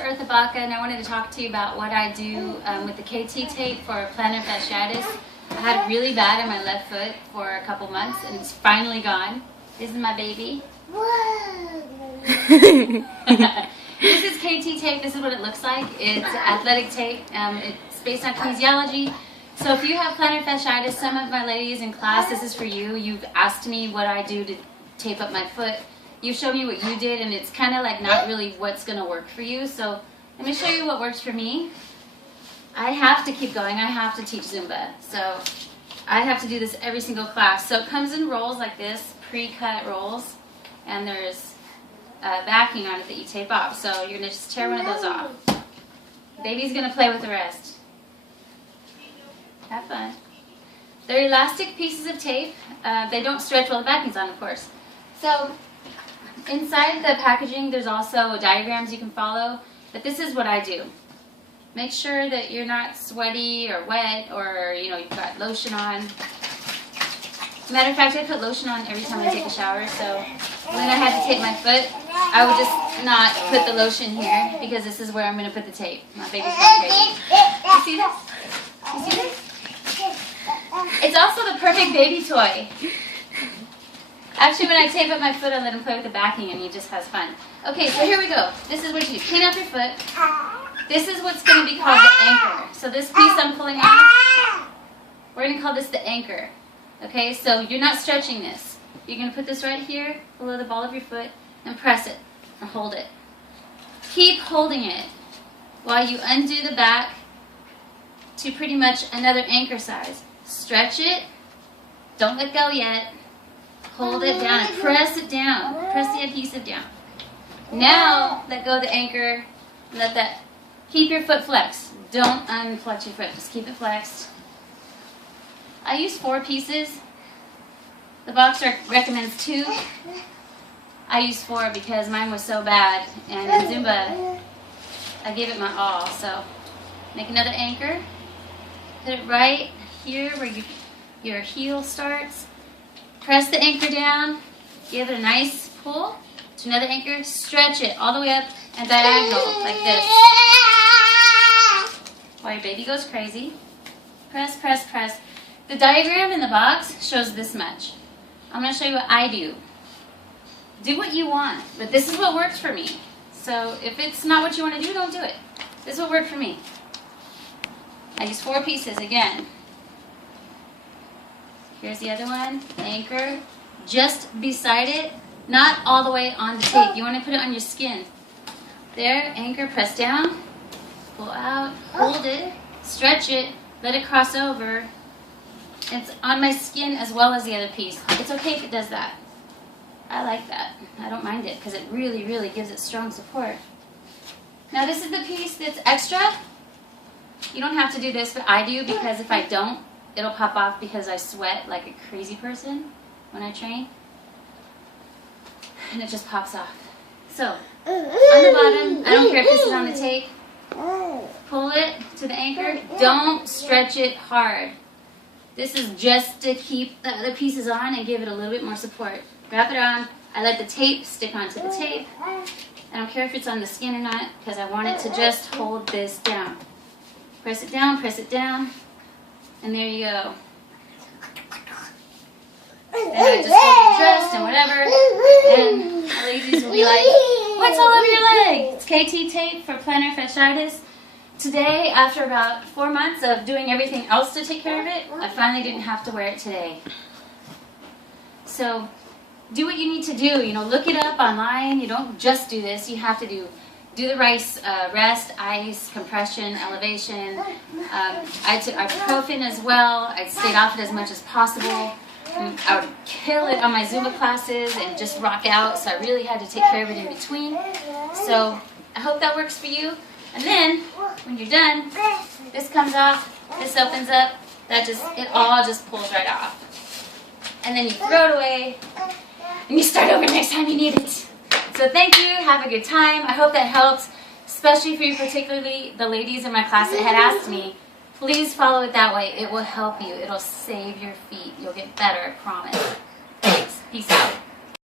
Eartha Baca, and I wanted to talk to you about what I do with the KT tape for plantar fasciitis. I had it really bad on my left foot for a couple months, and it's finally gone. This is my baby. This is KT tape. This is what it looks like. It's athletic tape. It's based on kinesiology. So if you have plantar fasciitis, some of my ladies in class, this is for you. You've asked me what I do to tape up my foot. You showed me what you did, and it's kind of like not really what's going to work for you. So let me show you what works for me. I have to keep going. I have to teach Zumba. So I have to do this every single class. So it comes in rolls like this, pre-cut rolls, and there's backing on it that you tape off. So you're going to just tear one of those off. Baby's going to play with the rest. Have fun. They're elastic pieces of tape. They don't stretch while the backing's on, of course. So inside the packaging, there's also diagrams you can follow, but this is what I do. Make sure that you're not sweaty or wet, or you've got lotion on. Matter of fact, I put lotion on every time I take a shower, so when I had to tape my foot, I would just not put the lotion here, because this is where I'm going to put the tape. My baby's going crazy. You see this? You see this? It's also the perfect baby toy. Actually, when I tape up my foot, I let him play with the backing, and he just has fun. Okay, so here we go. This is what you do. Clean up your foot. This is what's going to be called the anchor. So this piece I'm pulling off, we're going to call this the anchor. Okay, so you're not stretching this. You're going to put this right here below the ball of your foot and press it or hold it. Keep holding it while you undo the back to pretty much another anchor size. Stretch it. Don't let go yet. Hold it down and press it down. Press the adhesive down. Now, let go of the anchor. Let that, keep your foot flexed. Don't unflex your foot. Just keep it flexed. I use 4 pieces. The box recommends 2. I used 4 because mine was so bad. And in Zumba, I gave it my all. So, make another anchor. Put it right here where your heel starts. Press the anchor down, give it a nice pull to another anchor, stretch it all the way up and diagonal like this. While your baby goes crazy. Press, press, press. The diagram in the box shows this much. I'm going to show you what I do. Do what you want, but this is what works for me. So if it's not what you want to do, don't do it. This is what worked for me. I use 4 pieces again. Here's the other one, anchor, just beside it, not all the way on the tape. You want to put it on your skin. There, anchor, press down, pull out, hold it, stretch it, let it cross over. It's on my skin as well as the other piece. It's okay if it does that. I like that. I don't mind it because it really, really gives it strong support. Now this is the piece that's extra. You don't have to do this, but I do, because if I don't, it'll pop off because I sweat like a crazy person when I train. And it just pops off. So, on the bottom, I don't care if this is on the tape, pull it to the anchor. Don't stretch it hard. This is just to keep the other pieces on and give it a little bit more support. Wrap it on. I let the tape stick onto the tape. I don't care if it's on the skin or not, because I want it to just hold this down. Press it down, and there you go. And I just hold the dress and whatever, and the ladies will be like, what's all over your leg? It's KT tape for plantar fasciitis. Today, after about 4 months of doing everything else to take care of it, I finally didn't have to wear it today. So, do what you need to do. Look it up online. You don't just do this. You have to do the rest, ice, compression, elevation. I took ibuprofen as well. I stayed off it as much as possible. I would kill it on my Zumba classes and just rock out, so I really had to take care of it in between. So I hope that works for you. And then, when you're done, this comes off, this opens up, it all just pulls right off. And then you throw it away, and you start over next time you need it. So thank you, have a good time. I hope that helps, especially for you, particularly the ladies in my class that had asked me. Please follow it that way. It will help you. It'll save your feet. You'll get better, I promise. Thanks. Peace out.